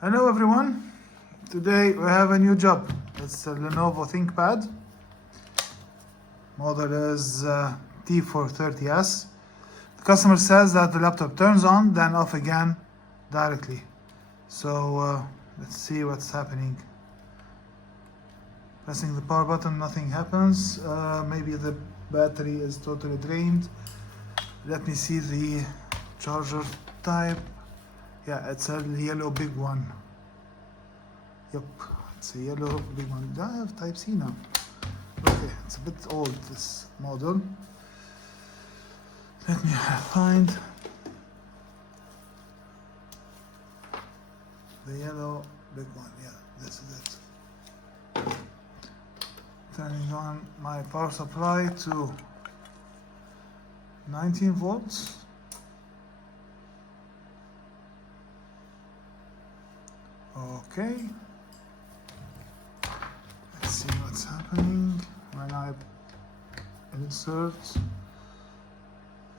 Hello everyone, today we have a new job. It's a Lenovo Thinkpad. Model is T430s. The customer says that the laptop turns on then off again directly. So let's see what's happening. Pressing the power button, nothing happens. Maybe the battery is totally drained. Let me see the charger type. Yeah, it's a yellow big one. Yep, it's a yellow big one. I have Type C now. Okay, it's a bit old, this model. Let me find the yellow big one. Yeah, this is it. Turning on my power supply to 19 volts. Okay. Let's see what's happening when I insert.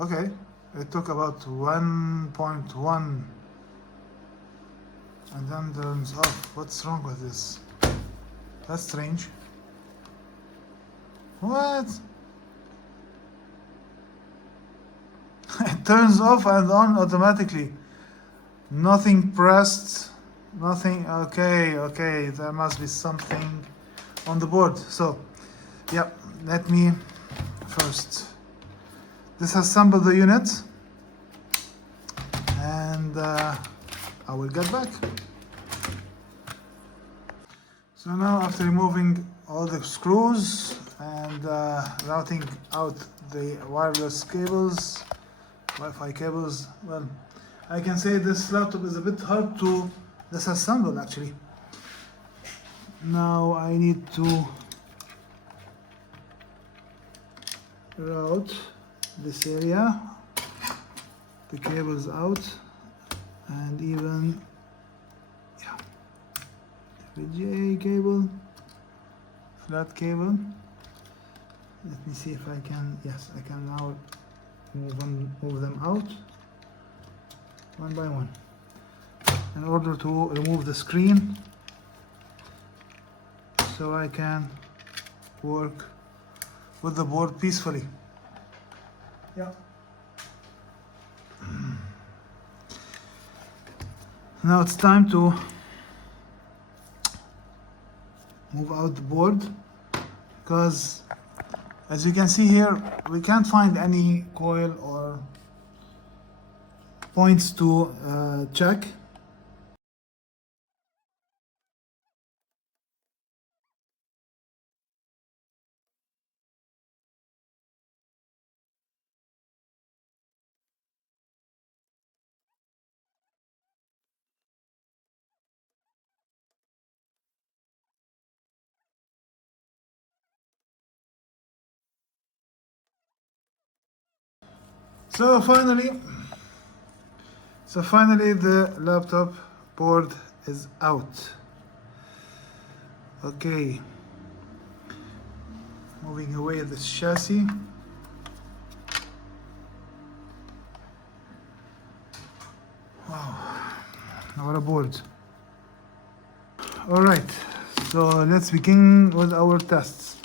Okay, it took about 1.1 and then turns off. What's wrong with this? That's strange. What? It turns off and on automatically. Nothing pressed, nothing. Okay, there must be something on the board. So, yeah, let me first disassemble the unit and I will get back. So now, after removing all the screws and routing out the wireless cables, Wi-Fi cables, well, I can say this laptop is a bit hard to disassemble actually. Now I need to route this area, the cables out, and even VGA cable, flat cable. Let me see if I can. Yes, I can now move them out one by one in order to remove the screen so I can work with the board peacefully. Yeah. Now it's time to move out the board, because as you can see here, we can't find any coil or points to check. So finally the laptop board is out. Okay, moving away this chassis. Wow, what a board. All right, so let's begin with our tests.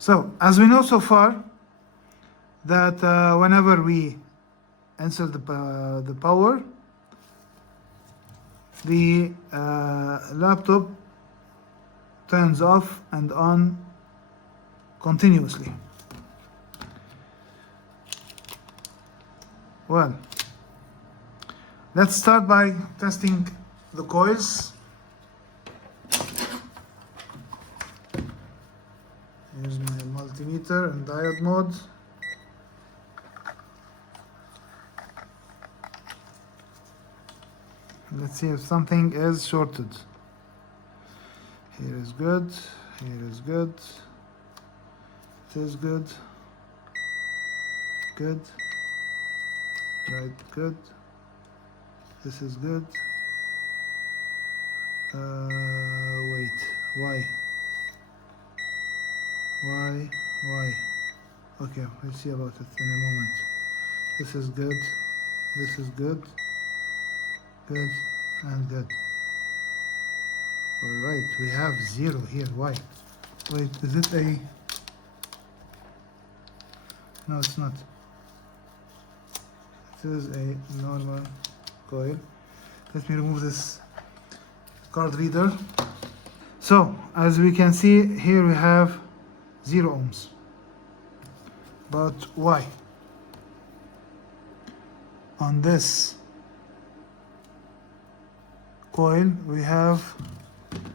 So, as we know so far, that whenever we insert the power, the laptop turns off and on continuously. Well, let's start by testing the coils. Here's my multimeter in diode mode. Let's see if something is shorted. Here is good, here is good, it is good, good, right, good, this is good. Wait, why? Okay, we'll see about it in a moment. This is good, this is good, good, and good. Alright, we have 0 here. Why? Wait, is it a... No, it's not. It is a normal coil. Let me remove this card reader. So, as we can see, here we have 0 ohms. But why? On this coil, we have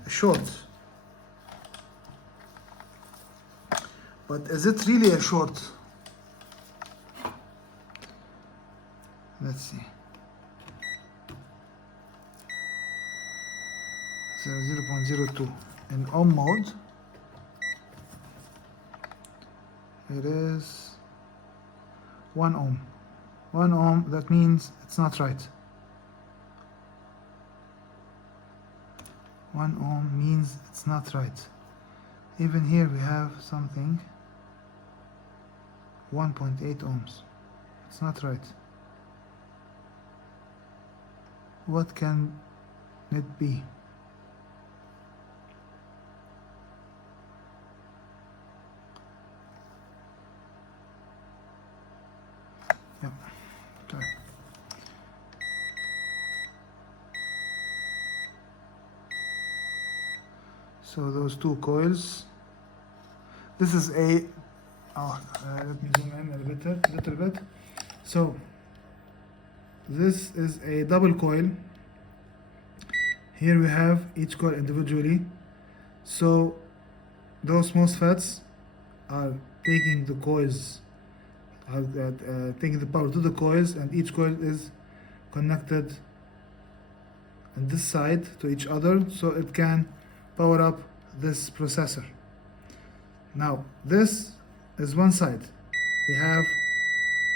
a short. But is it really a short? Let's see. 0.02 in ohm mode. It is 1 ohm. 1 ohm, that means it's not right. 1 ohm means it's not right. Even here we have something 1.8 ohms. It's not right. What can it be? Yeah. Okay. So those two coils. This is a. Let me zoom in a little bit. So this is a double coil. Here we have each coil individually. So those MOSFETs are taking the coils, taking the power to the coils, and each coil is connected on this side to each other, so it can power up this processor. Now this is one side. We have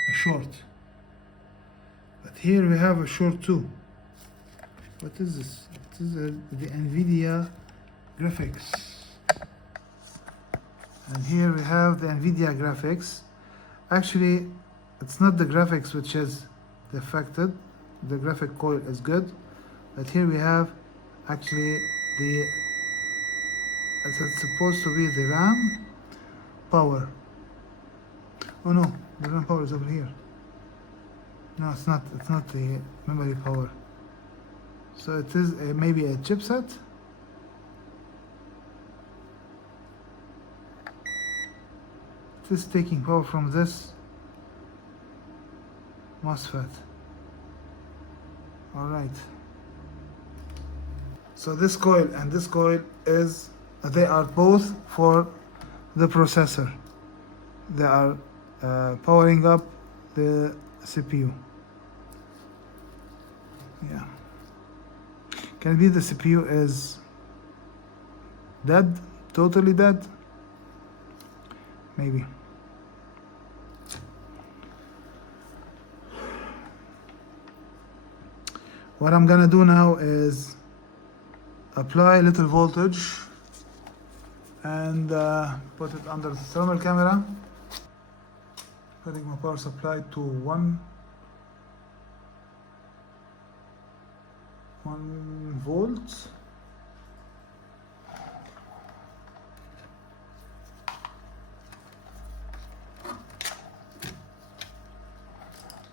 a short, but here we have a short too. What is this? It is the NVIDIA graphics, and here we have the NVIDIA graphics. Actually, it's not the graphics which is defected. The graphic coil is good, but here we have actually it's supposed to be the RAM power. Oh no, the RAM power is over here. No, it's not. It's not the memory power. So it is maybe a chipset. It is taking power from this MOSFET. Alright. So this coil and this coil they are both for the processor. They are powering up the CPU. Yeah. Can it be the CPU is dead? Totally dead? Maybe. What I'm gonna do now is apply a little voltage and put it under the thermal camera. Putting my power supply to 1 volt.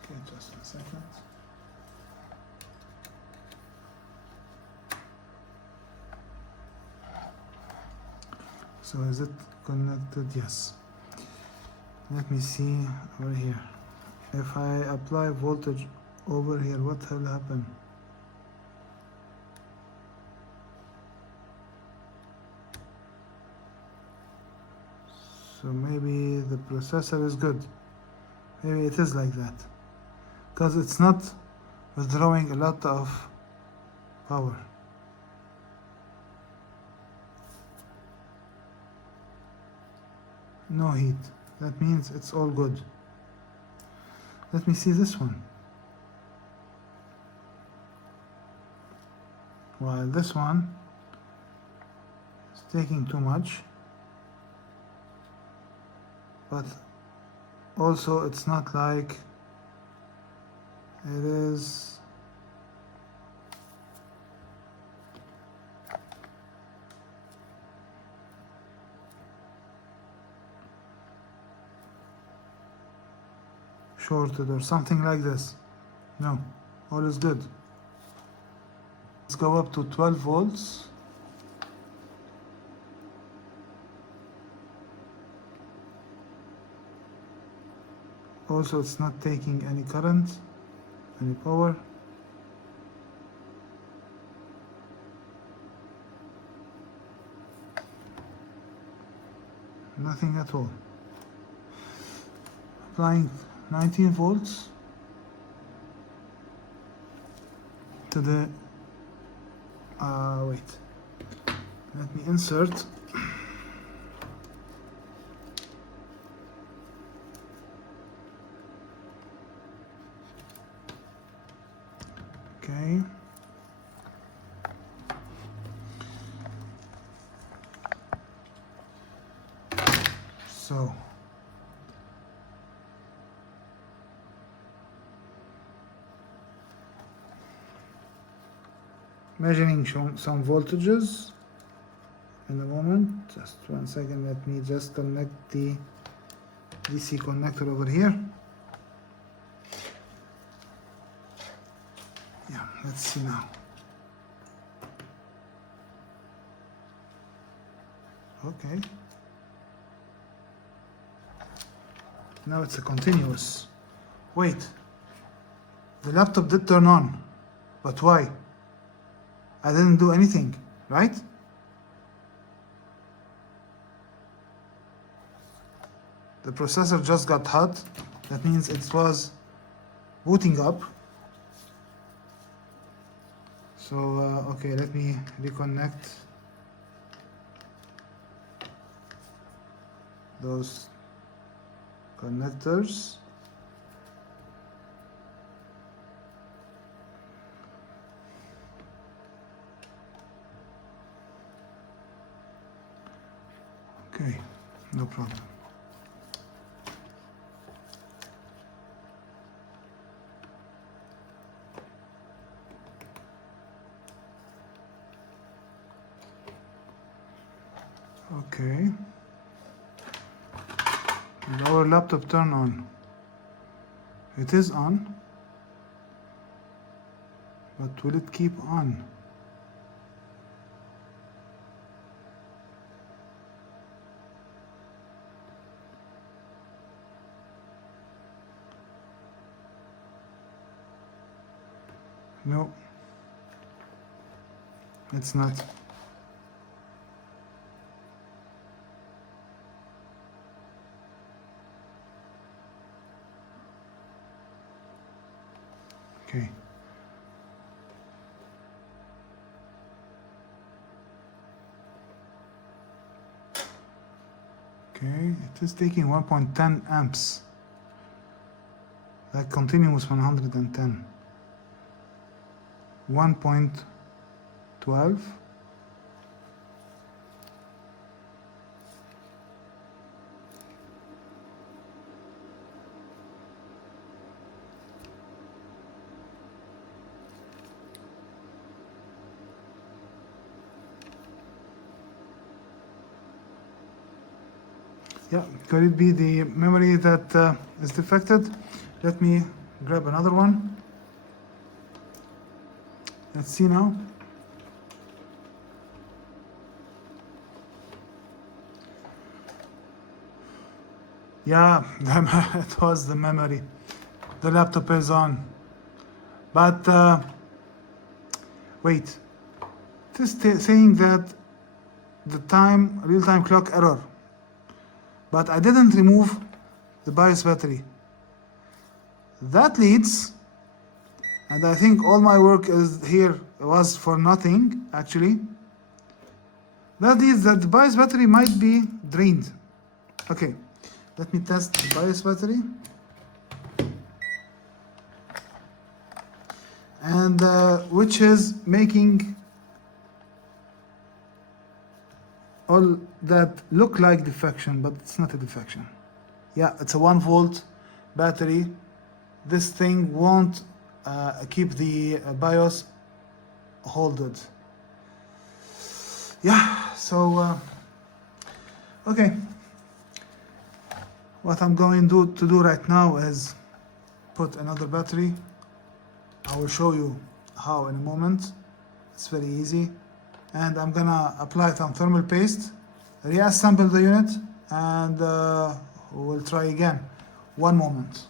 Okay, just a second. So is it connected? Yes. Let me see over here. If I apply voltage over here, what will happen? So maybe the processor is good. Maybe it is like that, because it's not withdrawing a lot of power. No heat. That means it's all good. Let me see this one. While this one is taking too much, but Also, it's not like it is. Shorted or something like this. No, all is good. Let's go up to 12 volts. Also, it's not taking any current, any power. Nothing at all. Applying 19 volts to the wait, let me insert. Okay, so measuring some voltages in a moment. Just 1 second, let me just connect the DC connector over here. Yeah, let's see now. Okay, now it's a continuous. Wait, the laptop did turn on, but why? I didn't do anything, right? The processor just got hot. That means it was booting up. So, okay, let me reconnect those connectors. Okay, no problem. Okay. Will our laptop turn on? It is on. But will it keep on? No, it's not. Okay. Okay, it is taking 1.10 amps. That continuous 110. 1.12. Yeah, could it be the memory that is defected? Let me grab another one. Let's see now. Yeah, it was the memory. The laptop is on. But wait, it is saying that the real-time clock error. But I didn't remove the BIOS battery. That leads, and I think all my work is here was for nothing actually. That leads that the BIOS battery might be drained. Okay, let me test the BIOS battery. And which is making all that look like defection, but it's not a defection. Yeah, it's a 1 volt battery. This thing won't keep the BIOS holded. Yeah, so okay, what I'm going to do right now is put another battery. I will show you how in a moment. It's very easy. And I'm gonna apply some thermal paste, reassemble the unit, and we'll try again. One moment.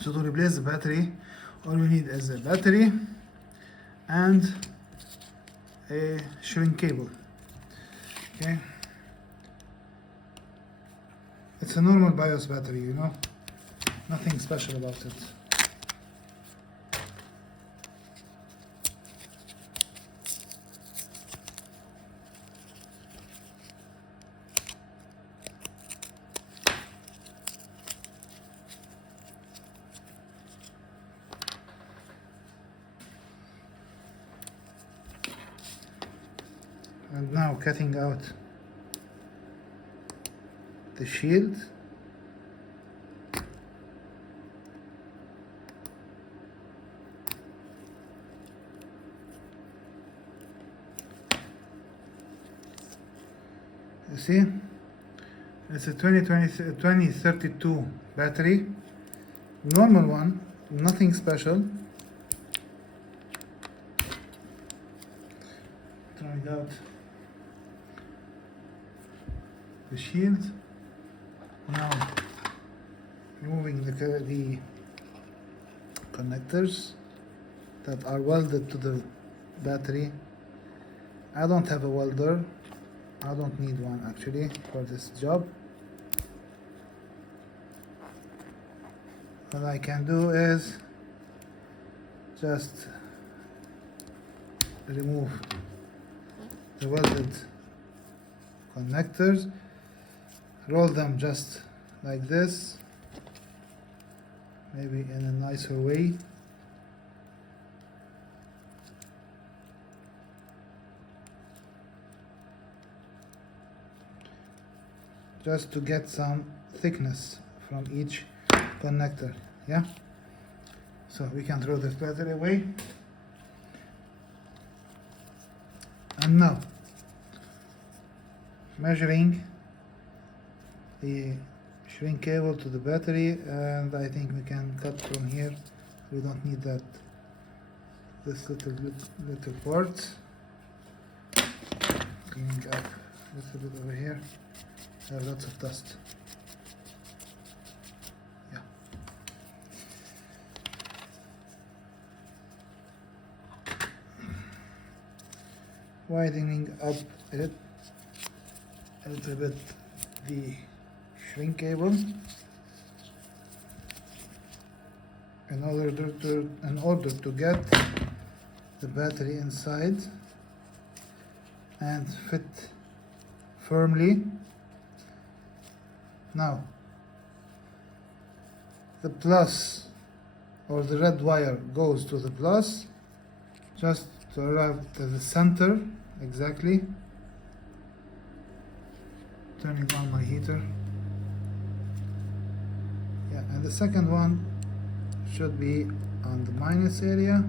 So to replace the battery, all we need is a battery and a shrink cable. Okay, it's a normal BIOS battery, you know, nothing special about it. And now cutting out the shield. You see, it's a 2032 battery, normal one, nothing special. Trying out the shield. Now removing the connectors that are welded to the battery. I don't have a welder. I don't need one actually for this job. What I can do is just remove the welded connectors, roll them just like this, maybe in a nicer way. Just to get some thickness from each connector. Yeah, so we can throw this battery away. And now measuring the shrink cable to the battery, and I think we can cut from here. We don't need that, this little part. Cleaning up a little bit over here. I have lots of dust. Yeah. Widening up a little bit the shrink cable in order to get the battery inside and fit firmly. Now the plus, or the red wire, goes to the plus just to arrive to the center exactly. Turning on my heater. Yeah, and the second one should be on the minus area.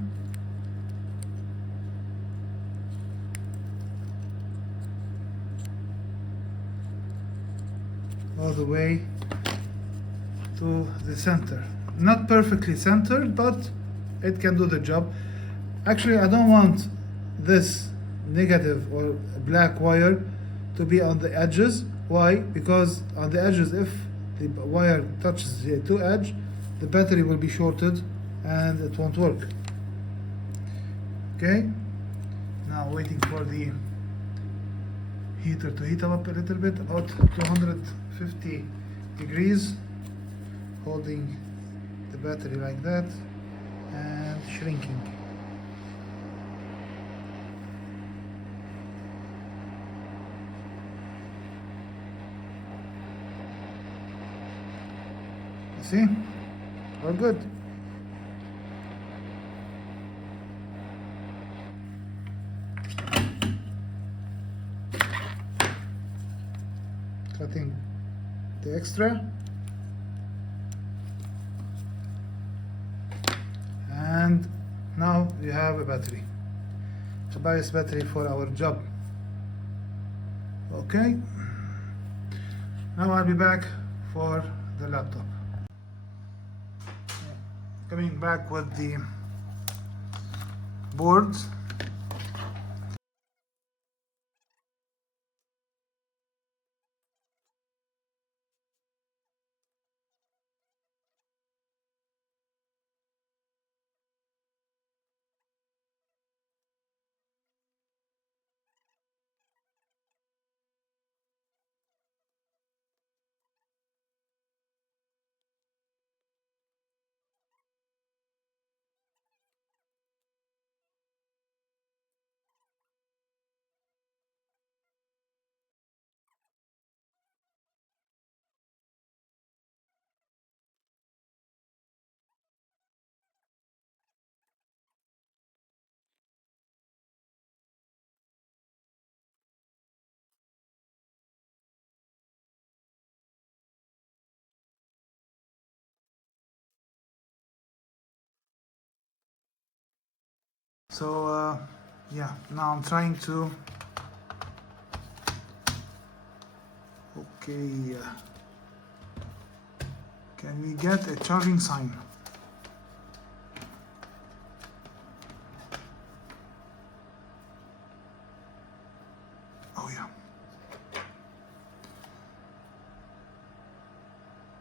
All the way to the center. Not perfectly centered, but it can do the job. Actually, I don't want this negative or black wire to be on the edges. Why? Because on the edges, if the wire touches the two edge, the battery will be shorted and it won't work. Okay, now waiting for the heater to heat up a little bit, about 250 degrees, holding the battery like that and shrinking. You see, all good. Cutting the extra. and now we have a battery, a BIOS battery for our job. Okay, now I'll be back for the laptop. Coming back with the board. So yeah, now I'm trying to, okay, can we get a charging sign? Oh yeah.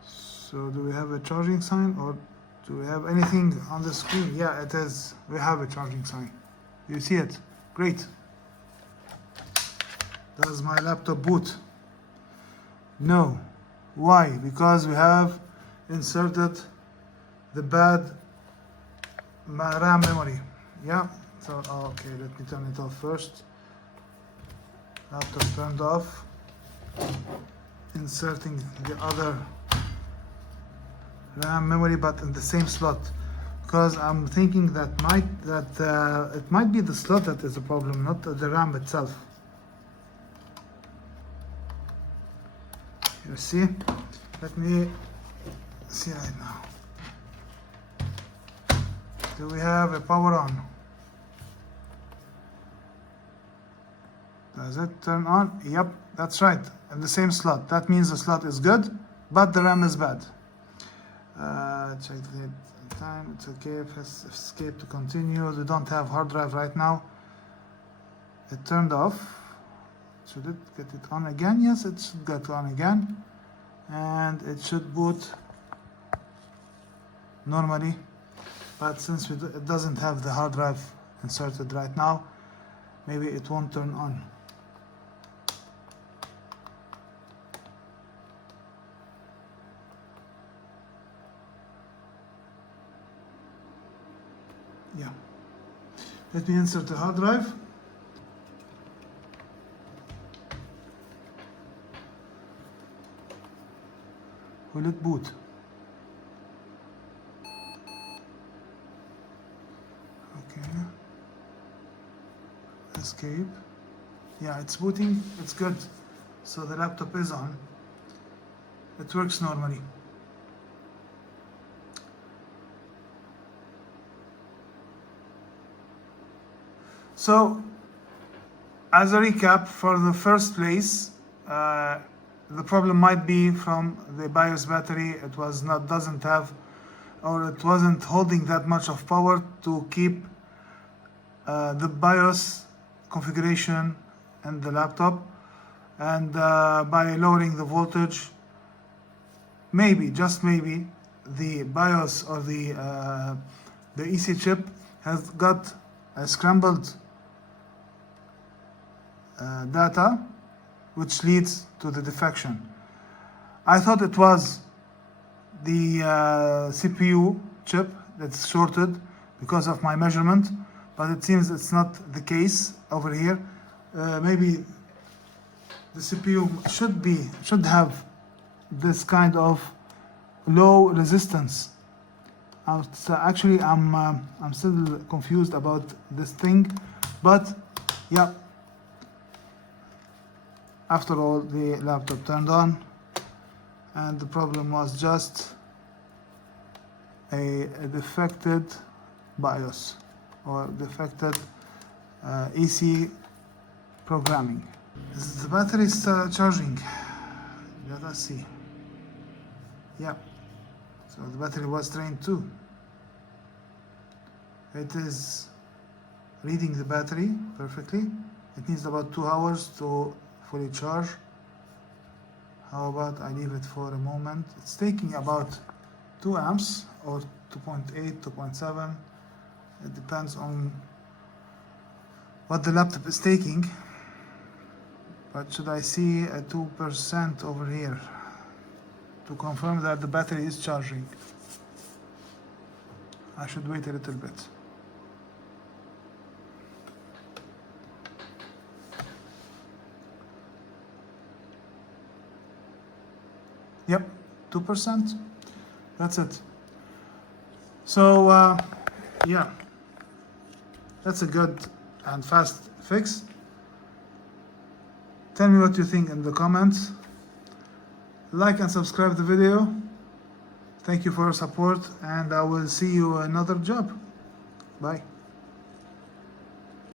So do we have a charging sign, or do we have anything on the screen? Yeah, it is. We have a charging sign. You see it? Great. Does my laptop boot? No. Why? Because we have inserted the bad RAM memory. Yeah. So okay, let me turn it off first. Laptop turned off. Inserting the other RAM memory, but in the same slot, because I'm thinking that it might be the slot that is the problem, not the RAM itself. You see? Let me see right now. Do we have a power on? Does it turn on? Yep, that's right, in the same slot. That means the slot is good, but the RAM is bad. Check the time, it's okay, press escape to continue. We don't have hard drive right now. It turned off. Should it get it on again? Yes, it should get on again. And it should boot normally. But since it doesn't have the hard drive inserted right now, maybe it won't turn on. Yeah. Let me insert the hard drive. Will it boot? Okay. Escape. Yeah, it's booting. It's good. So the laptop is on. It works normally. So, as a recap, for the first place, the problem might be from the BIOS battery. It doesn't have, or it wasn't holding that much of power to keep the BIOS configuration in the laptop, and by lowering the voltage, maybe, just maybe, the BIOS or the EC chip has got a scrambled data, which leads to the defection. I thought it was the CPU chip that's shorted because of my measurement, but it seems it's not the case over here. Maybe the CPU should have this kind of low resistance. So actually, I'm still confused about this thing, but yeah. After all, the laptop turned on, and the problem was just a defected BIOS or defected AC programming. Is the battery charging? Let us see. Yeah, so the battery was drained too. It is reading the battery perfectly. It needs about 2 hours to fully charge. How about I leave it for a moment? It's taking about 2 amps or 2.8, 2.7. It depends on what the laptop is taking. But should I see a 2% over here to confirm that the battery is charging? I should wait a little bit. Yep, 2%. That's it. So yeah, that's a good and fast fix. Tell me what you think in the comments. Like and subscribe the video. Thank you for your support, and I will see you another job. Bye.